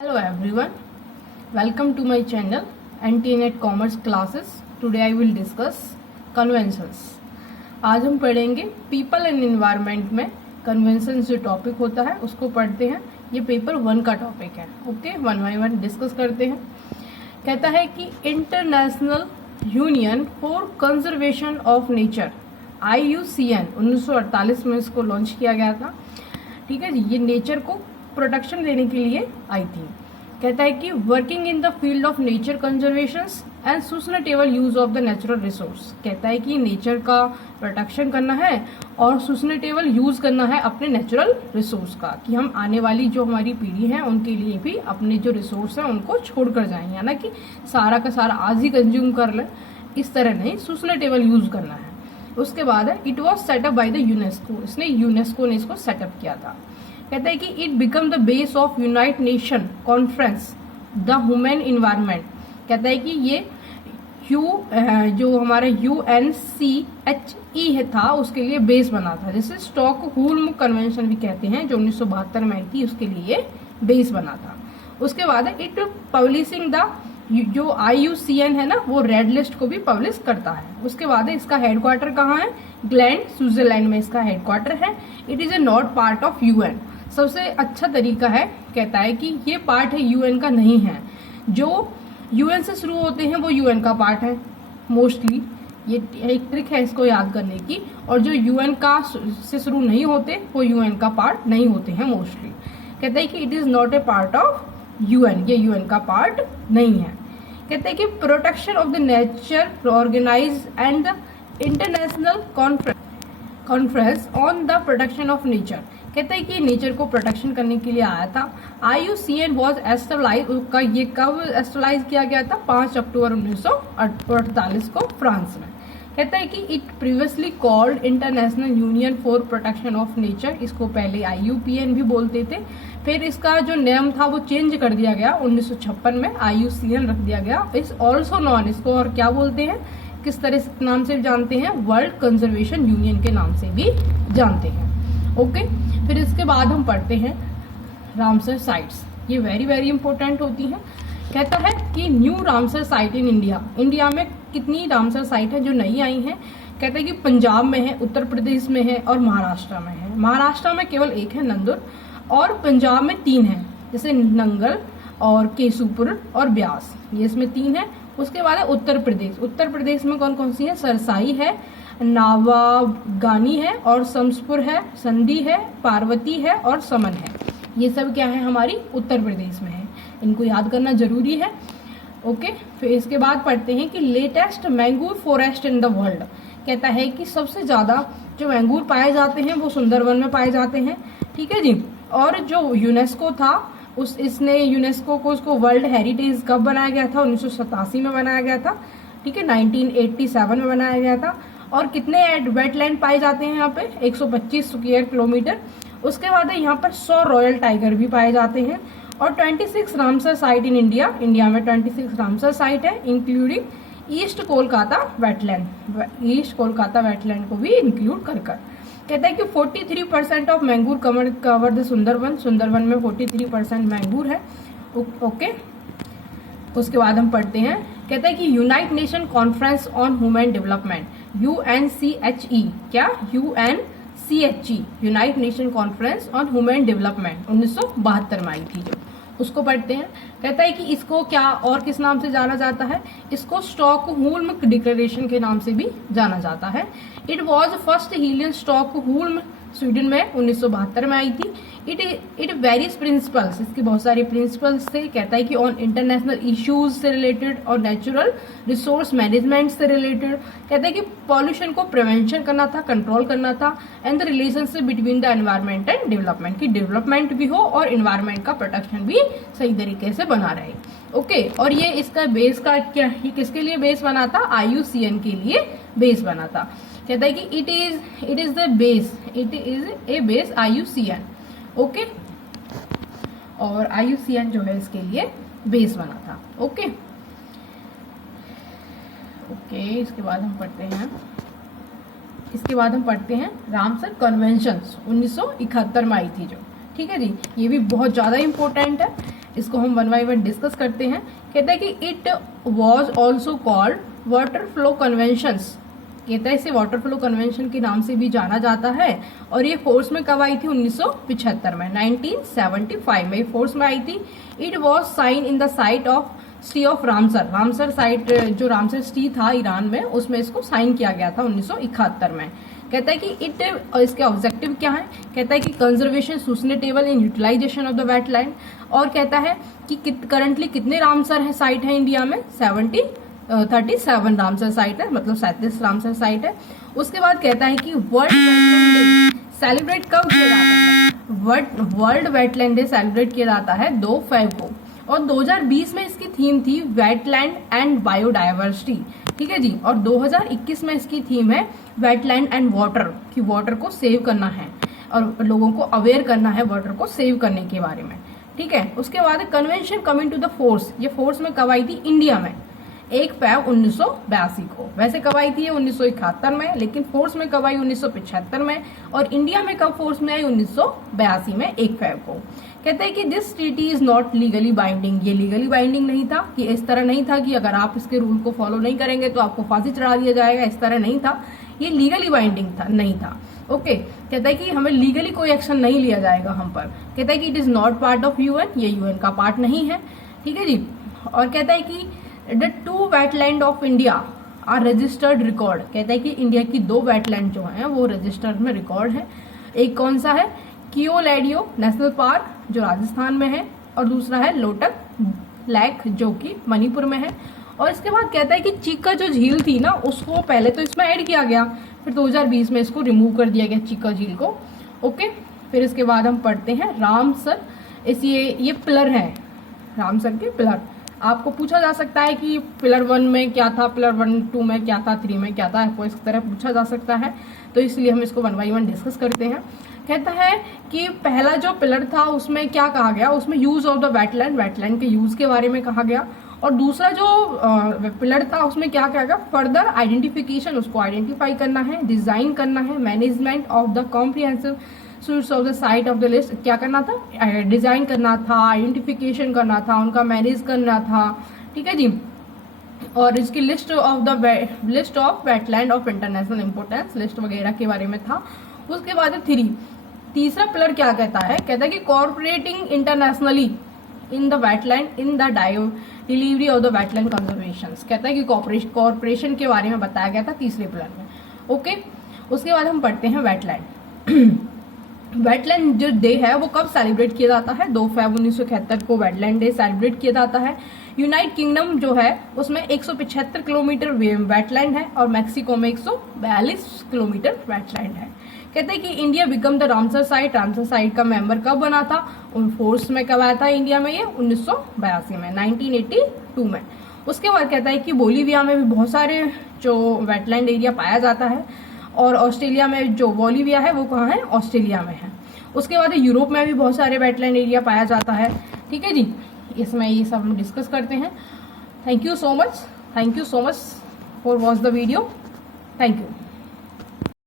Hello everyone, welcome to my channel NTNet Commerce Classes. Today I will discuss conventions. आज हम पढ़ेंगे people and environment में convention जो topic होता है उसको पढ़ते हैं. ये पेपर 1 का टॉपिक है. ओके, 1 बाय 1 डिस्कस करते हैं. कहता है कि international union for conservation of nature IUCN 1948 में इसको लॉन्च किया गया था. ठीक है जी, ये नेचर को प्रोटेक्शन देने के लिए आई थी. कहता है कि working in the field of nature conservation and sustainable use of the natural resource. कहता है कि नेचर का प्रोटेक्शन करना है और सस्टेनेबल यूज करना है अपने नेचुरल रिसोर्स का, कि हम आने वाली जो हमारी पीढ़ी है उनके लिए भी अपने जो रिसोर्स है उनको छोड़ कर जाएंगे, है ना, कि सारा का सारा आज ही कंज्यूम कर लें, इस तरह नहीं, सस्टेनेबल यूज करना है. उसके बाद है it was setup by the UNESCO. इसने यूनेस्को ने इसको सेटअप किया था. कहता है कि it become the base of United nation conference the human environment. कहता है कि ये जो हमारा UNCHE है था उसके लिए बेस बना था, जैसे स्टॉकहोल्म कन्वेंशन भी कहते हैं जो 1972 में आई थी, उसके लिए बेस बना था. उसके बाद है इट पब्लिशिंग द जो IUCN है ना वो रेड लिस्ट को भी पब्लिश करता है. उसके बाद है इसका हेडक्वार्टर कहाँ है, ग्लैंड स्विट्जरलैंड में इसका हेडक्वार्टर है. It is a not part of UN. सबसे अच्छा तरीका है, कहता है कि ये पार्ट है UN का नहीं है. जो UN से शुरू होते हैं वो UN का पार्ट है मोस्टली. ये एक ट्रिक है इसको याद करने की. और जो UN का से शुरू नहीं होते वो UN का पार्ट नहीं होते हैं मोस्टली. कहता है कि it is not a part of UN. ये UN का पार्ट नहीं है. कहते हैं कि protection of the nature organize and the international conference on the protection of nature. कहते हैं कि नेचर को प्रोटेक्शन करने के लिए आया था. IUCN वॉज एस्टेब्लाइज का, ये कब एस्टेब्लाइज किया गया था, 5 अक्टूबर 1948 को फ्रांस में. कहता है कि it previously called international union for protection of nature. इसको पहले IUPN भी बोलते थे, फिर इसका जो नेम था वो चेंज कर दिया गया 1956 में, IUCN रख दिया गया. इस ऑल्सो नॉन, इसको और क्या बोलते हैं, किस तरह से नाम से जानते हैं, वर्ल्ड कंजर्वेशन यूनियन के नाम से भी जानते हैं. ओके, फिर इसके बाद हम पढ़ते हैं रामसर साइट्स. ये वेरी वेरी इंपॉर्टेंट होती हैं. कहता है कि new Ramsar site in India. India में कितनी रामसर साइट है जो नई आई हैं. कहते हैं कि पंजाब में है, उत्तर प्रदेश में है और महाराष्ट्र में है. महाराष्ट्र में केवल एक है, नंदुर, और पंजाब में 3 है, जैसे नंगल और केसूपुर और ब्यास, ये इसमें 3 है. उसके बाद है उत्तर प्रदेश. उत्तर प्रदेश में कौन कौन सी है, सरसाई है, नावागानी है और शमसपुर है, संधी है, पार्वती है और समन है. ये सब क्या है, हमारी उत्तर प्रदेश में है. इनको याद करना जरूरी है. ओके, फिर इसके बाद पढ़ते हैं कि latest mangrove forest in the world. कहता है कि सबसे ज्यादा जो मैंगूर पाए जाते हैं वो सुंदरवन में पाए जाते हैं. ठीक है जी. और जो यूनेस्को था इसने यूनेस्को को उसको वर्ल्ड हेरिटेज कब बनाया गया था, 1987 में बनाया गया था. ठीक है, 1987 में बनाया गया था. और कितने वेटलैंड पाए जाते हैं यहाँ पे, 125 स्क्वायर किलोमीटर. उसके बाद यहाँ पर 100 रॉयल टाइगर भी पाए जाते हैं. और 26 Ramsar site in India. India में 26 रामसर साइट है, including east Kolkata wetland. East Kolkata wetland को भी इंक्लूड कर. कहता है कि 43% of mangrove cover the Sundarban. Sundarban में 43% मैंगूर है. ओके, उसके बाद हम पढ़ते हैं. कहता है कि United nation conference on human development UNCHE. क्या, UNCHE, United nation conference on human development 1972 में आई थी जो, उसको पढ़ते हैं. कहता है कि इसको क्या और किस नाम से जाना जाता है, इसको स्टॉकहोल्म डिक्लेरेशन के नाम से भी जाना जाता है. It was first held in Stockholm Sweden में 1972 में आई थी. इट वेरीज प्रिंसिपल्स, इसके बहुत सारे प्रिंसिपल्स थे. कहता है कि ऑन इंटरनेशनल इश्यूज से रिलेटेड और नेचुरल रिसोर्स मैनेजमेंट से रिलेटेड. कहता है कि पॉल्यूशन को प्रिवेंशन करना था, कंट्रोल करना था, and the relationship between the environment and development, की डेवलपमेंट भी हो और एनवायरमेंट का प्रोटेक्शन भी सही तरीके से बना रहे. ओके, और ये इसका बेस का क्या, ये किसके लिए बेस बना था, IUCN के लिए बेस बना था. कहता है कि it is the base, it is a base IUCN. Okay, और IUCN जो है इसके लिए बेस बना था. ओके, इसके बाद हम पढ़ते हैं रामसर कन्वेंशन 1971 में आई थी जो. ठीक है जी, ये भी बहुत ज्यादा इंपॉर्टेंट है. इसको हम वन बाय वन डिस्कस करते हैं। कहता है कि it was also called water flow conventions. कहता है इसे वाटर फ्लो कन्वेंशन के नाम से भी जाना जाता है। और ये फोर्स में कब आई थी? 1975 में, 1975 में फोर्स में आई थी। It was sign in the site of city of Ramsar. Ramsar site, जो रामसर सिटी था ईरान में, उसमें इसको साइन किया गया था 1971 में। कहता है कि इट, इसके ऑब्जेक्टिव क्या है? कहता है कि conservation, sustainable in utilization of the wetland. और कहता है कि करंटली कितने रामसर है साइट है इंडिया में? 37 रामसर साइट है, मतलब 37 रामसर साइट है। उसके बाद कहता है कि वर्ल्ड वेटलैंड डे सेलिब्रेट कब किया जाता है? वर्ल्ड वेटलैंड डे सेलिब्रेट किया जाता है 2 फरवरी को। और 2020 में इसकी थीम थी वेटलैंड एंड बायोडाइवर्सिटी, ठीक है जी। और 2021 में इसकी थीम है वेटलैंड एंड वाटर, कि वाटर को सेव करना है और लोगों को अवेयर करना है वाटर को सेव करने के बारे में, ठीक है। उसके बाद convention coming to the force, ये फोर्स में कब आई थी? इंडिया में 1 फरवरी 1982 को। वैसे कब आई थी ये? 1971 में, लेकिन फोर्स में कब आई? 1975 में। और इंडिया में कब फोर्स में आई? 1982 में 1 फरवरी को। कहते हैं कि this treaty is not legally binding. ये लीगली बाइंडिंग नहीं था, कि इस तरह नहीं था कि अगर आप इसके रूल को फॉलो नहीं करेंगे तो आपको फांसी चढ़ा दिया जाएगा, इस तरह नहीं था। ये लीगली बाइंडिंग था, नहीं था। ओके, कहता है कि हमें लीगली कोई एक्शन नहीं लिया जाएगा हम पर। कहता है कि it is not part of UN, ये यूएन का पार्ट नहीं है, ठीक है जी। और कहता है कि the 2 wetland of India are registered record. कहता है कि इंडिया की 2 वेटलैंड जो हैं वो रजिस्टर्ड में रिकॉर्ड है। एक कौन सा है? कियोलैडियो नेशनल पार्क, जो राजस्थान में है, और दूसरा है लोटक लेक, जो कि मणिपुर में है। और इसके बाद कहता है कि चिक्का जो झील थी ना, उसको पहले तो इसमें ऐड किया गया, फिर 2020 में इसको रिमूव कर दिया गया चिक्का झील को। ओके, फिर इसके बाद हम पढ़ते हैं रामसर। ये पिलर है, रामसर के पिलर। आपको पूछा जा सकता है कि पिलर 1 में क्या था, पिलर 1, 2 में क्या था, 3 में क्या था, आपको इस तरह पूछा जा सकता है, तो इसलिए हम इसको वन बाई वन डिस्कस करते हैं। कहता है कि पहला जो पिलर था उसमें क्या कहा गया? उसमें use of the wetland, wetland के यूज के बारे में कहा गया। और दूसरा जो पिलर था उसमें क्या कहा गया? फर्दर आइडेंटिफिकेशन, उसको आइडेंटिफाई करना है, डिजाइन करना है, management of the comprehensive source of the site of the list. क्या करना था? डिजाइन करना था, आइडेंटिफिकेशन करना था, उनका मैनेज करना था, ठीक है जी। और इसकी list of wetland of international importance, list वगैरह के बारे में था। उसके बाद 3, तीसरा पिलर क्या कहता है? कहता है कि cooperating internationally in the wetland in the delivery of the wetland conservation. कहता है कि कॉर्पोरेशन के बारे में बताया गया था तीसरे पिलर में। ओके, उसके बाद हम पढ़ते हैं वेटलैंड। वेटलैंड जो डे है वो कब सेलिब्रेट किया जाता है? 2 फरवरी 1971 को वेटलैंड डे सेलिब्रेट किया जाता है। यूनाइटेड किंगडम जो है उसमें 175 किलोमीटर वेटलैंड है और मैक्सिको में 142 किलोमीटर वेटलैंड है। कहते हैं कि India become the Ramsar site. Ramsar site का मेंबर कब बना था? फोर्स में कब आया था इंडिया में? ये 1982 में, 1982 में। उसके बाद कहता है कि बोलीविया में भी बहुत सारे जो वेटलैंड एरिया पाया जाता है। और ऑस्ट्रेलिया में जो बोलीविया है वो कहाँ है? ऑस्ट्रेलिया में है। उसके बाद यूरोप में भी बहुत सारे वेटलैंड एरिया पाया जाता है, ठीक है जी। इसमें ये सब हम डिस्कस करते हैं। Thank you so much for watch the video. Thank you.